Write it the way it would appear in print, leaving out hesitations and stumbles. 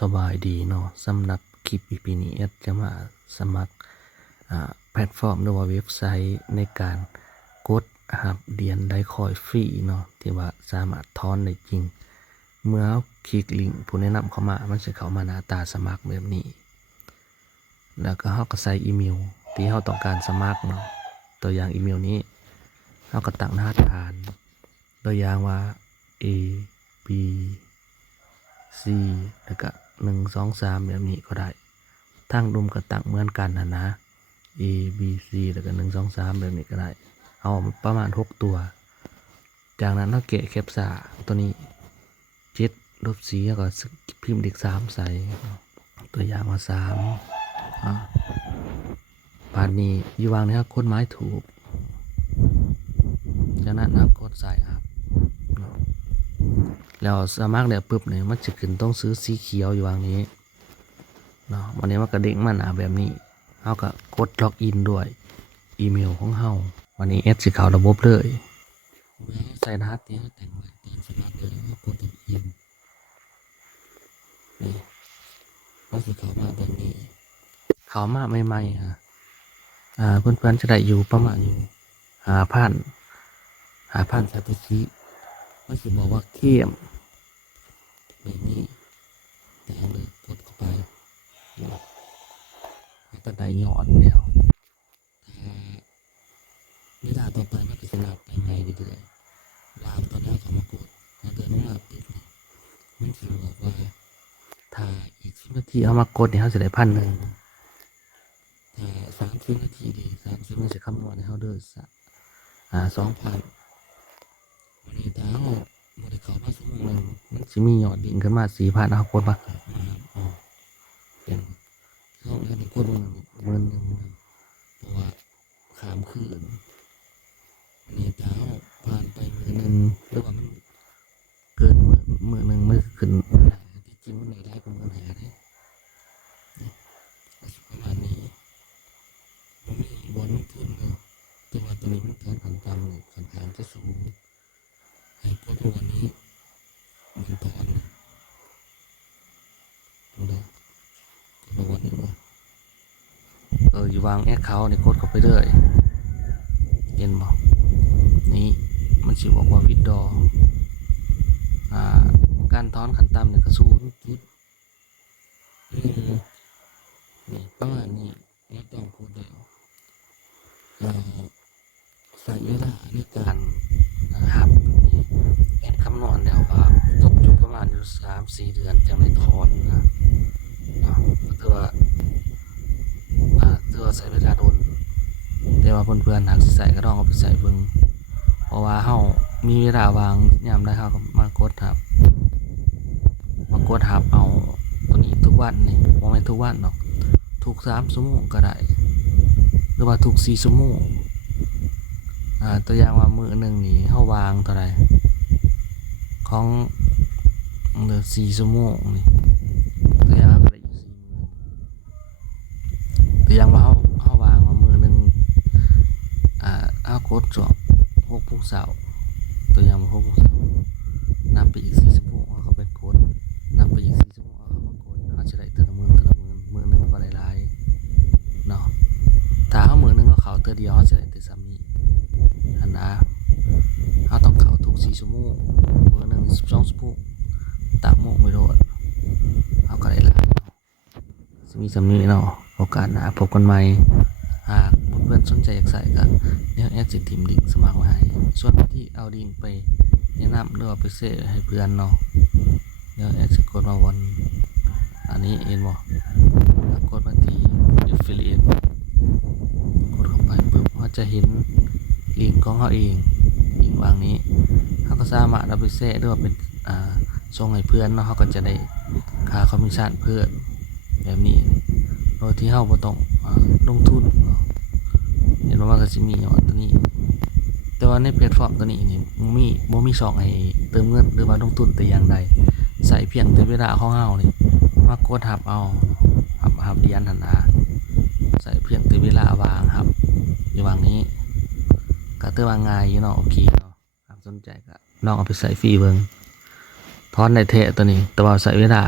สบายดีเนาะสำหรับคลิป EP นี้จะมาสมัครแพลตฟอร์มหรือว่าเว็บไซต์ในการกดหับเหรียญได้คอยฟรีเนาะที่ว่าสามารถถอนได้จริงเมื่อคลิกลิงก์ผู้แนะนำเข้ามามันจะเข้ามาหน้าตาสมัครแบบนี้แล้วก็เราก็ใส่อีเมลที่เราต้องการสมัครเนาะตัวอย่างอีเมลนี้เราก็ตั้งรหัสผ่านตัวอย่างว่า A B C แล้วก็1 2 3แบบนี้ก็ได้ทั้งรุมก็ตั้งเหมือนกันนะ A B C แล้วก็1 2 3แบบนี้ก็ได้เอาประมาณ6ตัวจากนั้นเราแกะแคปซ่าตัวนี้7 ลบ4แล้วก็พิมพ์เลข3ใส่ตัวอย่างว่า3บาดนี้อยู่วางนี้กดไม้ถูกจากนั้นกดใส่อัพแล้วสมัครแล้วปุ๊บเนี่ยมันจะขึ้นต้องซื้อสีเขียวอยู่วางนี้เนาะวันนี้มันกระเด้งมาหนาแบบนี้เราก็กดล็อกอินด้วยอีเมลของเราวันนี้สิเข้าระบบเลยใส่รหัสที่แต่งไว้ตอนสมัครเลยแล้วกดล็อกอินนี่ก็สิเข้ามาแบบนี้เข้ามาใหม่ๆเพื่อนๆจะได้อยู่ประมาณอยู่5,000สถิติมันจะบอกว่าเข้มแบบนี้แต่เอาเลยกดเข้าไปตั้งแต่ยอดเดียวเวลาต่อไปมันก็จะนับไปไงเรื่อยๆลามตอนแรกเขามากดแล้วเดินมาปุ๊บมันจะบอกว่าถ้าอีก10 นาทีเอามากดเนี่ยเขาจะได้1,000ถ้า30 นาทีดี30มันจะคำนวณให้เขาเดิน2,000วันนี้ถ้าเราบริเขามาชั่วโมงนึงมันจะมียอดดิ่งขึ้นมา4,000เอากดมาเป็นเขาแล้วกด1,000เพราะว่าขามคืนวันนี้ถ้าเราผ่านไป1,000หรือว่ามันเกินมื้อนึงไม่ขึ้นที่จริงมันได้กว่ามื้อได้ประมาณนี้มันมีบอลลงทุนเนาะแต่ว่าตัวนี้มันถอนผันต่ำเลยค่อนข้างจะสูงให้กดวันนี้มันถอนดูได้กดวันนี้ว่าอยู่วางแอคเคาท์เนี่ยกดเข้าไปเลยเห็นบ่นี่มันสิบอกว่าวิดดอการถอนขั้นต่ำเนี่ยก็0.1นี่ประมาณนี้ไม่ต้องพูดเดียวใส่เวลาในการนะครับแอดคำนวณแล้วว่าตกอยู่ประมาณอยู่3-4 เดือนจะไม่ถอนนะถือว่าใส่เวลาโดนแต่ว่าเพื่อนๆหากใส่ก็ต้องเอาไปใส่เบิ่งเพราะว่าเฮามีเวลาวางยามได้เฮาก็มากดทับเอาตัวนี้ทุกวันนี่บ่แม่นทุกวันหรอกทุก3 ชั่วโมงก็ได้หรือว่าทุก4 ชั่วโมงตัวอย่างว่ามื้อนึงนี่เฮาวางเท่าไหร่ของ4 ชั่วโมงนี่ตัวอย่างก็ได้อยู่40,000ตัวอย่างว่าเฮาวางว่ามื้อนึงเฮากดช่วง6 โมงเช้าตัวอย่างว่า6 โมงเช้านับไปอีก4 ชั่วโมงเฮาก็ไปกดนับไปอีก4 ชั่วโมงเฮามากดเฮาจะได้เทื่อละหมื่นมื้อนึงก็หลายๆเนาะถ้าเฮามื้อนึงเฮาเข้าเทื่อเดียวเฮาจะได้แต่ซ้ำนี้เราต้องเข้าทุก4 ชั่วโมงมื้อนึง12 ชั่วโมงตั้งโมงไว้โดดเอาก็ได้หลายจะมีสำนี้เนาะโอกาสหน้าพบกันใหม่หากเพื่อนๆสนใจอยากใส่ก็เดี๋ยวแอดสิทิมลิงก์สมัครไว้ให้ส่วนที่เอาลิงก์ไปแนะนำหรือว่าไปแชร์ให้เพื่อนเนาะเดี๋ยวแอดสิกดมาวันอันนี้เห็นบ่กดมาที่ Affiliate กดเข้าไปปุ๊บเราจะเห็นลิงก์ของเราเองลิงก์วางนี้เราก็สามารถเอาไปแชร์หรือว่าเป็นส่งให้เพื่อนเนาะเขาก็จะได้ค่าคอมมิชชั่นเพื่อนแบบนี้โดยที่เราบ่ต้องลงทุนเห็นว่ามันก็จะมีตัวนี้แต่ว่าในแพลตฟอร์มตัวนี้นี่บ่มีช่องให้เติมเงินหรือว่าลงทุนแต่อย่างใดใส่เพียงแต่เวลาของเรานี่มากดหับเอาหับเหรียญหั่นนะใส่เพียงแต่เวลาวางครับอยู่วางนี้ก็ถือว่าง่ายอยู่เนาะโอเคเนาะหากสนใจก็ลองเอาไปใส่ฟรีเบิ่งถอนได้แท้ตัวนี้แต่ว่าใส่เวลา